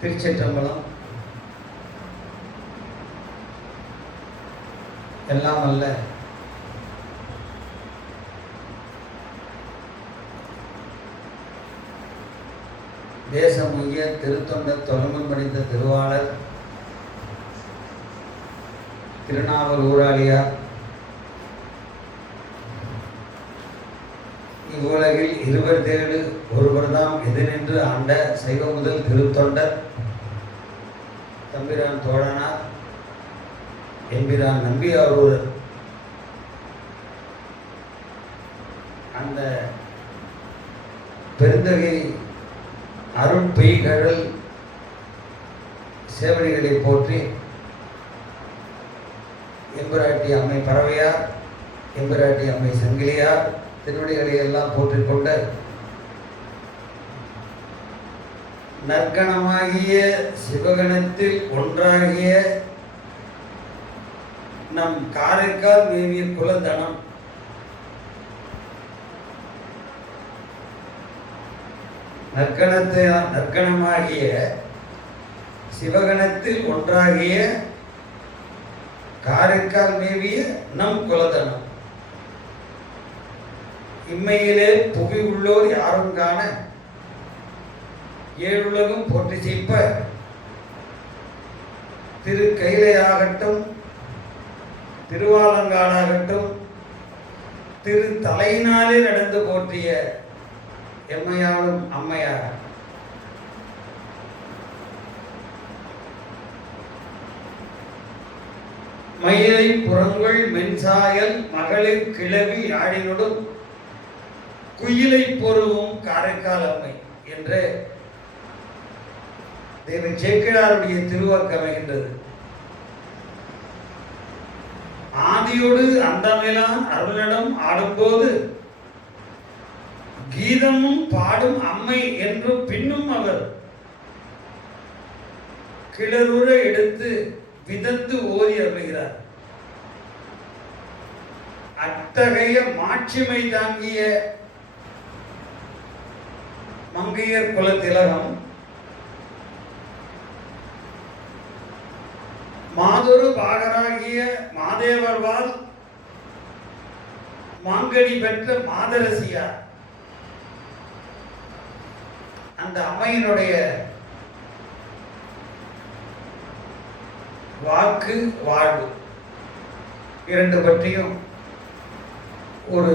திருச்செற்றம்பலம் எல்லாம் அல்ல தேசம் உய்ய திருத்தொண்ட தொலமுன் படித்த திருவாளர் திருநாவல் ஊராளியார் இவ்வுலகில் இருவர் தேடு ஒருவர் ஒருவர்தாம் எதிரென்று ஆண்ட சைவ முதல் திருத்தொண்டர். தம்பிரான் தோழனார் எம்பிரான் நம்பியாரூரர் அந்த பெருந்தகை அருட்பெய்கழல் சேவடிகளை போற்றி எம்பிராட்டி அம்மை பறவையார் எம்பிராட்டி அம்மை சங்கிலியார் திருவடிகளை எல்லாம் போற்றிக்கொண்டு நற்கணமாகிய சிவகணத்தில் ஒன்றாகிய நம் காரைக்கால் மேவிய குலதனம் நற்கணத்தை நற்கணமாகிய சிவகணத்தில் ஒன்றாகிய காரைக்கால் மேவிய நம் குலதனம். இம்மையிலே புவி உள்ளோர் யாரும் காண ஏழுலகும் போற்றி செய்ப்ப. திரு கைலையாகட்டும் திருவாலங்காடாகட்டும் திரு தலையினாலே நடந்து போற்றிய எம்மையாளும் அம்மையார். மயிலை புறங்கள் மென்சாயல் மகளிர் கிளவி ஆடினொடும் குயிலை பொருவும் காரைக்கால் அம்மை என்று தேவ சேக்கிழாருடைய திருவாக்கு அமைகின்றது. ஆதியோடு அந்தமிலான் அருளிடம் ஆடும்போது கீதமும் பாடும் அம்மை என்று பின்னும் அவர். கிளறுற எடுத்து விதந்து ஓதி அருளுகிறார். அத்தகைய மாட்சிமை தாங்கிய மங்கையர் குல திலகம் மாதொரு பாகராகிய மாதேவர்வால் மாங்கனி பெற்ற மாதரசியார். அந்த அம்மையினுடைய வாக்கு வாழ்வு இரண்டு பற்றியும் ஒரு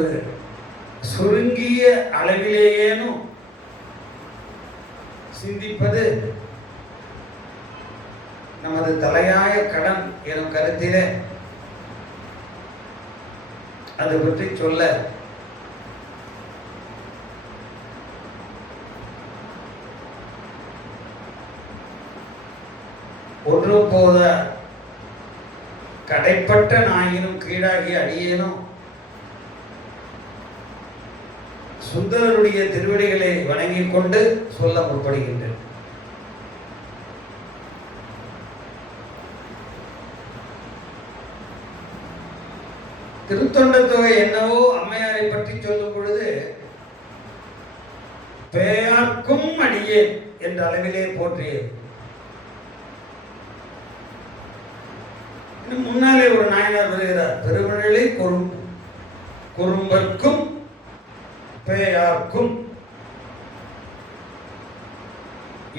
சுருங்கிய அளவிலேயேனும் சிந்திப்பது நமது தலையாய கடன் எனும் கருத்திலே அது பற்றி சொல்ல. ஒன்று போத கடைப்பட்ட நாயினும் கீழாகி அடியேனும் சுந்தரருடைய திருவடிகளை வணங்கிக் கொண்டு சொல்ல முற்படுகின்றேன். திருத்தொண்ட தொகை என்னவோ அம்மையாரை பற்றி சொல்லும் பொழுது பேயார்க்கும் அடியேன் என்ற அளவிலே போற்றியது முன்னாலே ஒரு நாயனார் வருகிறார் பெருமழலை குறும் பேயார்க்கும்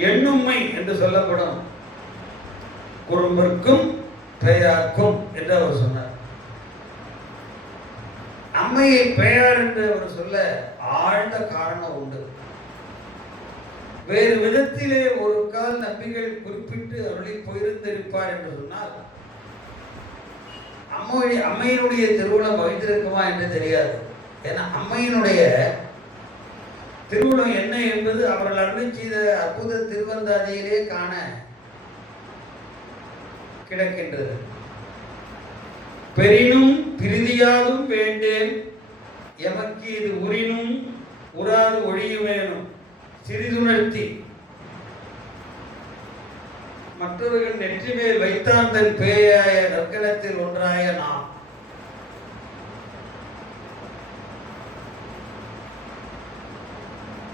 எண்ணுமை என்று சொல்லப்படும். குறும்பர்க்கும் பேயார்க்கும் என்று அவர் சொன்னார். அம்மையை பெயர் என்று அவர் சொல்ல ஆழ்ந்த காரணம் உண்டு. வேறு விதத்திலே ஒரு கால் நம்பிகள் குறிப்பிட்டு அருளி போயிருந்திருப்பார் என்று சொன்னால் அம்மையுடைய அம்மையினுடைய திருவிழா வகித்திருக்குமா என்று தெரியாது. ஏன்னா அம்மையினுடைய திருவுளம் என்ன என்பது அவர்கள் அருளி செய்த அற்புத திருவந்தாதியிலே காண கிடக்கின்றது. பெரினும் பிரிதியாதும் வேண்டேன். எமக்கு இது உரினும் உறாது ஒழியுமேனும். சிறிதுணர்த்தி. மற்றவர்கள் நெற்றி மேல் வைத்தான் தன் பேயாய நற்கணத்தில் ஒன்றாய நாம்.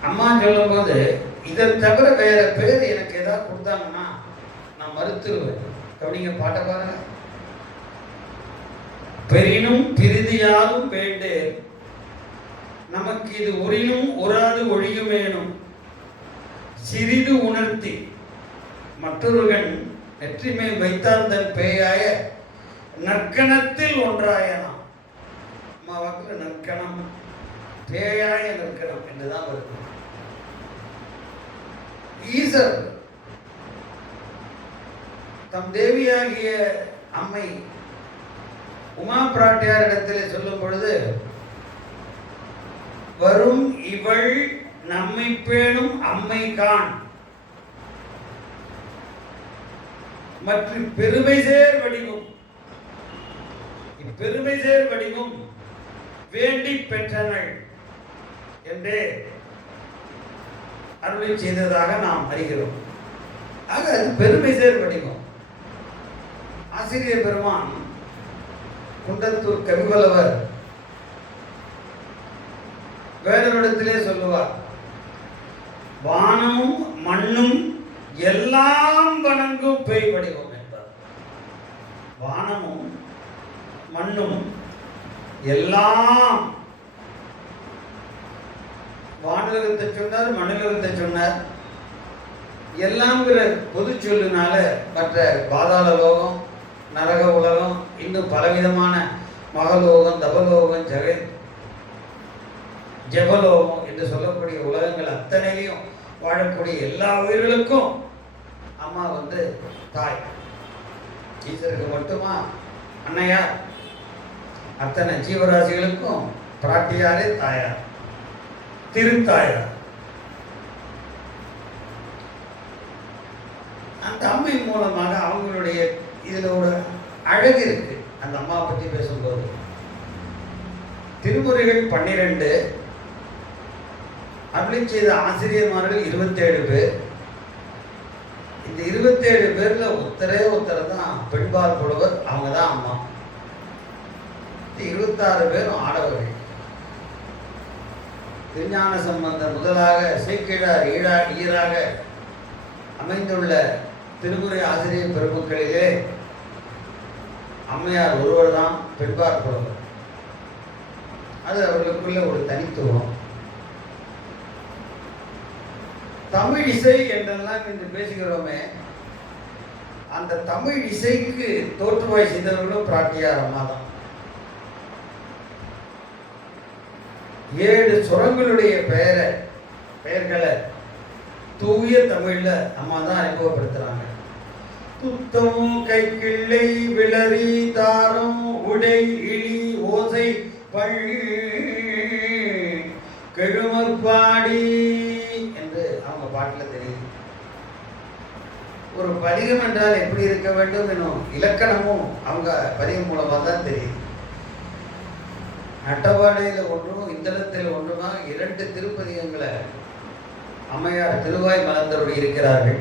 அம்மா சொல்லும்போது இதை தவிர வேற பேர் எனக்கு ஏதாவது கொடுத்தாங்கன்னா நான் மறுத்துருவேன். கவனிங்க பாட்டை பாருங்க. பெரினும் பிரிதியாலும் வேண்டே நமக்கு இது உரினும் உறாது ஒழியுமேனும். சிறிது உணர்த்தி மற்றொருவன் நெற்றி மேல் வைத்தான் தன் பேயாய நற்கணத்தில் ஒன்றாயனாம் அம்மாவாக்கு நற்கணம் பேயாய நற்கணம் என்றுதான் வருது. ஈசர் தம் தேவியாகிய அம்மை உமா பிராட்டியாரிடத்திலே சொல்லும் பொழுது வரும் இவள் நம்மை பேணும் அம்மை காண் மற்றும் பெருமை சேர் வடிவும். இப்பெருமை சேர் வடிவும் வேண்டி பெற்றனள். என்றே அருளை செய்ததாக நாம் அறிகிறோம். ஆக அது பெருமை சேர் ஆசிரியர் பெருமான் குண்டத்தூர் கவிவலவர் வேறொரிடத்திலே சொல்லுவார் வானமும் மண்ணும் எல்லாம் வணங்கும் பேய் வடிவம் என்றார் வானமும் மண்ணும் எல்லாம் வானுலகத்தை சொன்னார் மண்ணுலகத்தை சொன்னார். எல்லாம்ங்கிற பொது சொல்லுனால மற்ற பாதாள லோகம் நரக உலகம் இன்னும் பலவிதமான மகலோகம் தபலோகம் ஜெக ஜபலோகம் என்று சொல்லக்கூடிய உலகங்கள் அத்தனையிலையும் வாழக்கூடிய எல்லா உயிர்களுக்கும் அம்மா வந்து தாய். ஈஸ்வருக்கு மட்டுமா? அன்னையார் அத்தனை ஜீவராசிகளுக்கும் பிராட்டியாரே தாயார். திருத்தாயார் அந்த அம்மை மூலமாக அவங்களுடைய இதில் ஒரு அழகு இருக்கு. அந்த அம்மாவை பற்றி பேசும்போது. திருமுறைகள் பன்னிரெண்டு. அருளி செய்த ஆசிரியர்மார்கள் இருபத்தேழு பேர். இந்த இருபத்தேழு பேர்ல ஒருத்தரே ஒருத்தர் தான் பெண்பார் புலவர் அவங்க தான் அம்மா. இருபத்தாறு பேரும் ஆடவர்கள். திருஞான சம்பந்தர் முதலாக சீக்கிரார் ஈழா ஈராக அமைந்துள்ள திருமுறை ஆசிரியர் பெருமக்களிலே அம்மையார் ஒருவர் தான் பெண்பார் அது அவர்களுக்குள்ள ஒரு தனித்துவம். தமிழ் இசை என்றெல்லாம் இன்று பேசுகிறோமே அந்த தமிழ் இசைக்கு தோற்றுவாய் செய்தவர்களும் பிராட்டியார் அம்மா தான் ஏழு சுரங்களுடைய பெயரை பெயர்களை தூய தமிழில் அம்மா தான் அறிமுகப்படுத்துகிறாங்க துத்தம் கைக்கிள்ளை விளரி தாரம் உடை இழி ஓசை பள்ளி கெழுமற்பாடி என்று அவங்க பாட்டில் தெரியுது ஒரு பதிகம் என்றால் எப்படி இருக்க வேண்டும் என்னும் இலக்கணமும் அவங்க பதிகம் மூலமாக தான் தெரியுது நட்டவாடையில் ஒன்றும் இந்தளத்தில் ஒன்றுமா இரண்டு திருப்பதிகங்களை அம்மையார் திருவாய் மலர்ந்தருள் இருக்கிறார்கள்.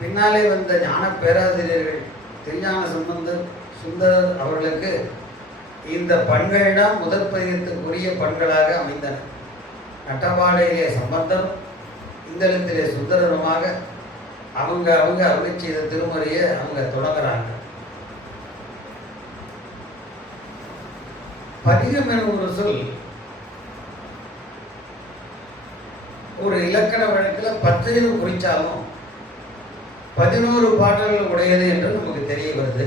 பின்னாலே வந்த ஞான பேராசிரியர்கள் திருஞான சம்பந்தர் சுந்தரர் அவர்களுக்கு இந்த பண்கள் தான் முதற் பதியத்துக்குரிய பண்களாக அமைந்தன. நட்டவாடையிலே சம்பந்தம் இந்தளத்திலே சுந்தரருமாக அவங்க அவங்க அருளி செய்த திருமுறையை அவங்க தொடங்குறாங்க. பதிகம் என ஒரு சொல். ஒரு இலக்கண வழக்கில் பத்தையும் குறித்தாலும் பதினோரு பாடல்கள் உடையது என்று நமக்கு தெரிய வருது.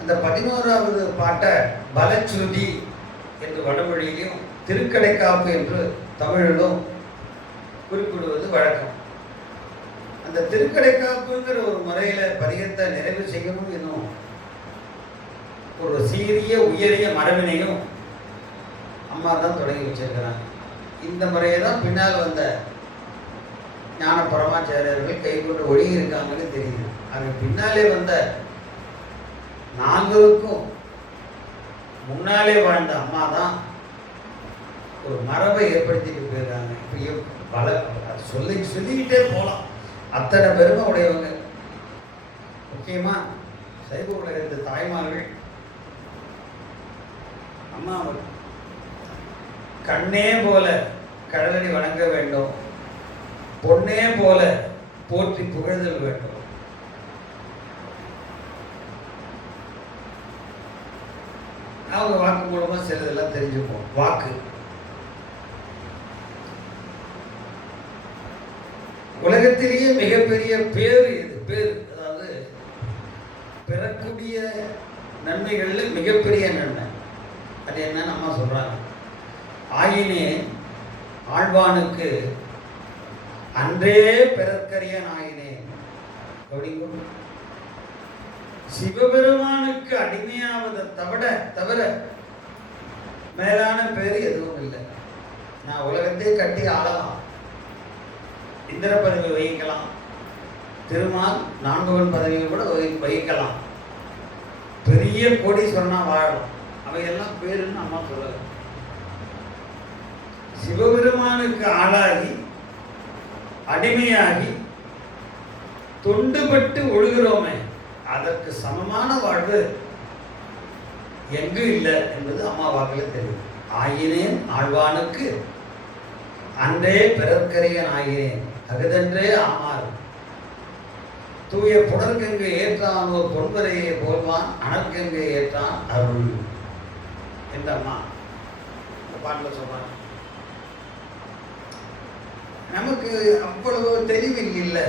அந்த பதினோராவது பாட்டை பலச்சுருதி என்று வடமொழியிலும் திருக்கடைக்காப்பு என்று தமிழிலும் குறிப்பிடுவது வழக்கம். அந்த திருக்கடைக்காப்புங்கிற ஒரு முறையில் பதிகத்தை நிறைவு செய்யணும் என்னும் ஒரு சீரிய உயரிய மரபினையும் அம்மா தான் தொடங்கி வச்சிருக்கிறாங்க. இந்த முறையை தான் பின்னால் வந்த ஞான பரமாச்சாரியர்கள் கை கொண்டு ஒழுங்கி இருக்காங்கன்னு தெரியுது. அது பின்னாலே வந்த நாங்களுக்கும் முன்னாலே வாழ்ந்த அம்மா தான் ஒரு மரபை ஏற்படுத்திட்டு போயிருக்காங்க இப்போ பல சொல்லி சொல்லிக்கிட்டே போகலாம் அத்தனை பெருமை உடையவங்க. முக்கியமா சைவ உலகத்து தாய்மார்கள் அம்மா கண்ணே போல கடலடி வணங்க வேண்டும். பொன்னே போல போற்றி புகழ்தல் வேண்டும். அவங்க வாக்கு மூலமா சிலதெல்லாம் தெரிஞ்சுப்போம். வாக்கு. உலகத்திலேயே மிகப்பெரிய பேர் இது. பேர். அதாவது பெறக்கூடிய நன்மைகளில் மிகப்பெரிய நன்மை. அது என்னன்னு அம்மா சொல்றாங்க? ஆயினே ஆழ்வானுக்கு அன்றே பிறக்கரிய நாயினே அப்படிங்கும் சிவபெருமானுக்கு அடிமையாவதை தவிர தவிர மேலான பேர் எதுவும் இல்லை. நான் உலகத்தையே கட்டி ஆளலாம். இந்திர பதவி வகிக்கலாம். திருமால் நான்குவன் பதவியை கூட வகிக்கலாம். பெரிய கோடீஸ்வரனா வாழலாம். அவையெல்லாம் பேருன்னு அம்மா சொல்லல சிவபெருமானுக்கு ஆளாகி அடிமையாகி தொண்டுபட்டு ஒழுகிறோமே அதற்கு சமமான வாழ்வு எங்கு இல்லை என்பது அம்மா வாக்கில் தெரியும் ஆயினேன் ஆழ்வானுக்கு அன்றே பிறர்க்கரியன் ஆகினேன் அகுதன்றே ஆமாறு தூய புனர்கங்கை ஏற்றான் ஒரு பொன்வரையை போல்வான் அனற்கங்கை ஏற்றான் அருள். என்ற அம்மா இந்த பாட்டில் சொல்றாங்க நமக்கு அவ்வளவு தெளிவு இல்லை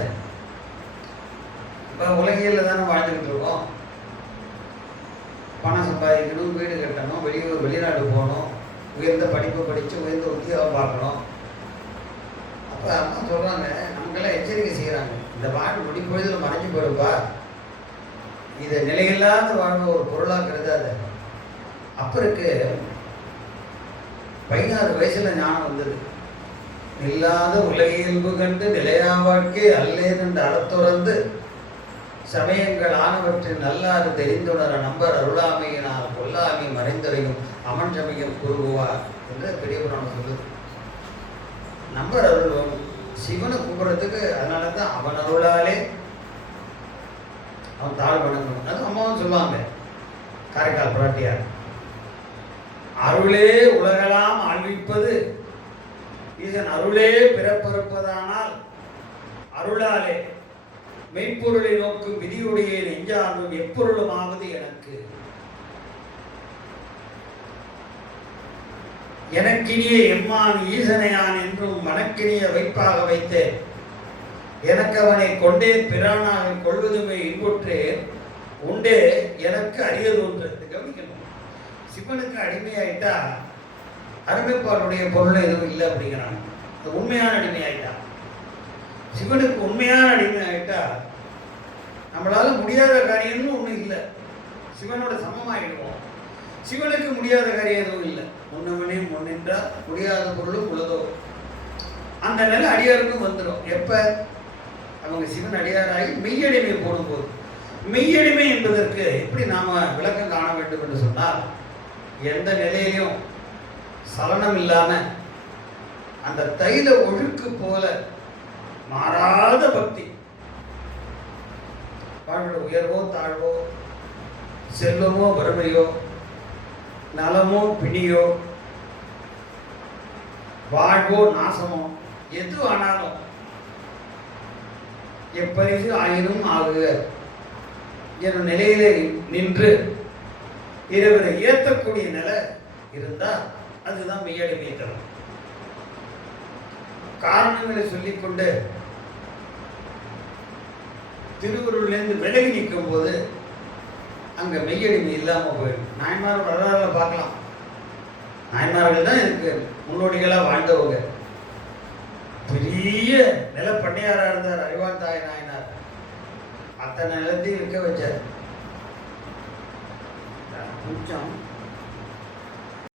இப்போ உலகியில் தானே வாழ்ந்துக்கிட்டு இருக்கோம். பணம் சம்பாதிக்கணும் வீடு கட்டணும் வெளியூர் வெளிநாடு போகணும் உயர்ந்த படிப்பு படித்து உயர்ந்த உத்தியோகம் பார்க்கணும். அப்போ அம்மா சொல்கிறாங்க நமக்கெல்லாம் எச்சரிக்கை செய்கிறாங்க இந்த வாழ்வு முடிப்பொழுதில் மறைஞ்சு போயிடுப்பா இதை நிலையில்லாத வாழ்வு ஒரு பொருளாக கருதாத அப்பருக்கு பதினாறு வயசுல ஞானம் வந்தது. இல்லாத உலகியல்பு கண்டு நிலையா வாழ்க்கை அல்லேன் என்று அறத்துறந்து சமயங்கள் ஆனவற்றின் நல்லாறு தெரிந்துணர நம்பர் அருளாமையினால் கொல்லாமை மறைந்துரையும் அமன் சமயம் கூறுவார் என்று பெரிய புராணம் சொல்லுது. நம்பர் அருள் சிவனை கும்பிட்றதுக்கு அதனால தான் அவன் அருளாலே அவன் தாழ் பண்ணணும் அது அம்மாவும் சொல்லுவாங்க. காரைக்கால் புராட்டியார். அருளே உலகெல்லாம் ஆழ்விப்பது இதன் அருளே பிறப்பிறப்பதானால் அருளாலே மெய்ப்பொருளை நோக்கும் விதியுடைய நெஞ்சார்ந்தும் எப்பொருளுமாவது எனக்கு. எனக்கினிய எம்மான் ஈசனையான் என்றும் மனக்கினிய வைப்பாக வைத்தேன். எனக்கு அவனை கொண்டே பிரானாக கொள்வதுமே இன்புற்றேன். உண்டே எனக்கு அரியது ஒன்று கவனிக்கணும். சிவனுக்கு அடிமையாயிட்டா அருமைப்பாளுடைய பொருள் எதுவும் இல்லை அப்படிங்கிறாங்க. உண்மையான அடிமையாயிட்டா. சிவனுக்கு உண்மையான அடிமையாயிட்டா நம்மளால முடியாத காரியம்னு ஒன்றும் இல்லை. சிவனோட சமமாயிடுவோம். சிவனுக்கு முடியாத காரியம் எதுவும் இல்லை. முன்னவனே முன்னின்றா முடியாத பொருளும் உள்ளதோ? அந்த நிலை அடியாருக்கும் வந்துடும். எப்ப? அவங்க சிவன் அடியாராகி மெய்யடிமை போடும்போது. மெய்யடிமை என்பதற்கு எப்படி நாம விளக்கம் காண வேண்டும் என்று சொன்னால் எந்த நிலையிலையும் சலனம் இல்லாமல் அந்த தைல ஒழுக்கு போல மாறாத பக்தி. வாழ்வோட உயர்வோ தாழ்வோ செல்வமோ வறுமையோ நலமோ பிணியோ வாழ்வோ நாசமோ எது ஆனாலும் எப்பரிசு ஆயினும் ஆகுக. என்ற நிலையிலே நின்று இறைவரை ஏற்றக்கூடிய நிலை இருந்தால் அதுதான் மெய்யடிமை தரும் காரணங்களை சொல்லிக்கொண்டு திருவருளிலிருந்து விலகி நிற்கும் போது அங்க மெய்யடிமை இல்லாமல் போயிடும். நாய்மார் வரலாறுல பார்க்கலாம். நாய்மார்கள் தான் இதுக்கு முன்னோடிகளாக வாழ்ந்தவங்க. பெரிய நில பண்ணையாராக இருந்தார். அறிவான் தாய் நாயனார். அத்தனை நிலத்தையும் இருக்க வச்சார். 1점